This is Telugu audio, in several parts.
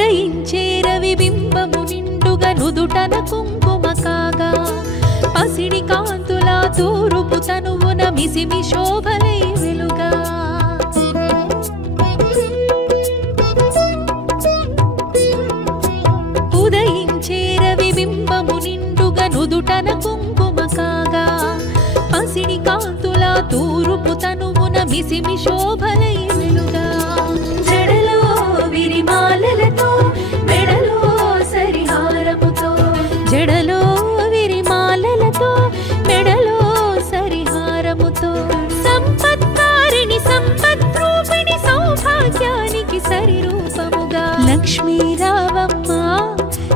ఉదయించే రవి బింబము నిండుగా నుదుటన కుంకుమ కాగా పసిడి కాంతుల తూరుపు తనువున మిసిమి శోభలై వెలుగా ఉదయించే రవి బింబము నిండుగా నుదుటన కుంకుమ కాగా పసిడి కాంతుల తూరుపు తనువున మిసిమి శోభలై వెలుగా జడలో విరిమాలలతో మెడలో సరిహారముతో జడలో విరిమాలలతో మెడలో సరిహారముతో సంపత్కారిణి సంపద్రూపిణి సౌభాగ్యానికి సరిరూపముగా లక్ష్మీ రావమ్మ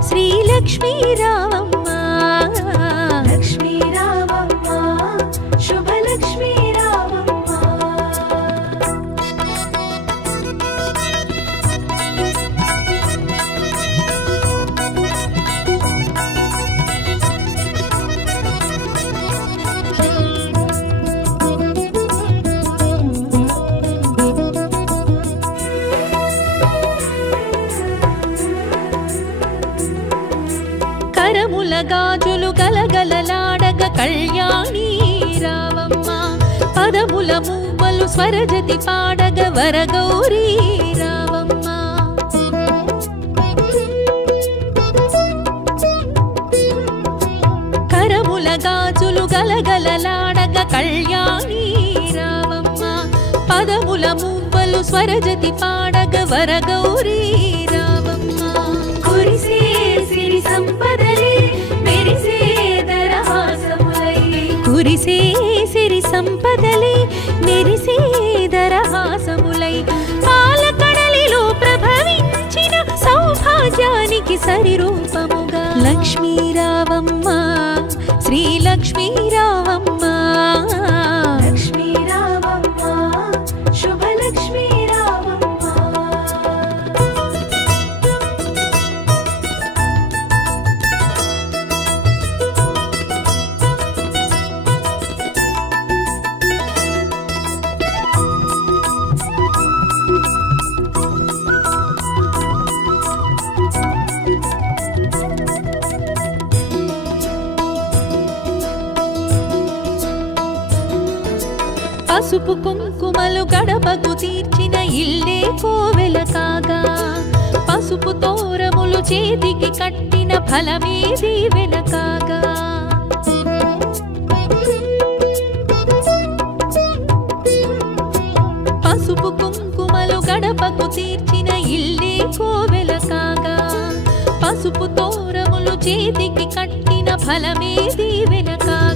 శ్రీ లక్ష్మీ రావమ్మ లక్ష్మీ రావమ్మ శుభలక్ష్మీ రావమ్మ కరముల గాజులు గలగలలాడగ కళ్యాణి రావమ్మ పదముల మూవలు స్వరజతి పాడగ వరగౌరీ రావమ్మ కరముల గాజులు గలగలలాడగ కళ్యాణి రావమ్మ పదముల మూవలు స్వరజతి పాడగ వరగౌరీ రావమ్మ కురిసే సిరి సంపదలే మెరిసే దరహాసములై కురిసే సిరి సంపదలే మెరిసే దరహాసములై పాలకడలిలో ప్రభవించిన సౌభాగ్యానికి సరిరూపముగా లక్ష్మీ రావమ్మ శ్రీ లక్ష్మీ రావమ్మ లక్ష్మీ రావమ్మ శుభలక్ష్మీ రావమ్మ పసుపు కుంకుమలు గడపకు తీర్చిన ఇల్లే కోవెల కాగా పసుపు తోరములు చేతికి కట్టిన ఫలమే దీవెన కాగా పసుపు కుంకుమలు గడపకు తీర్చిన ఇల్లే కోవెల కాగా పసుపు తోరములు చేతికి కట్టిన ఫలమే దీవెన కాగా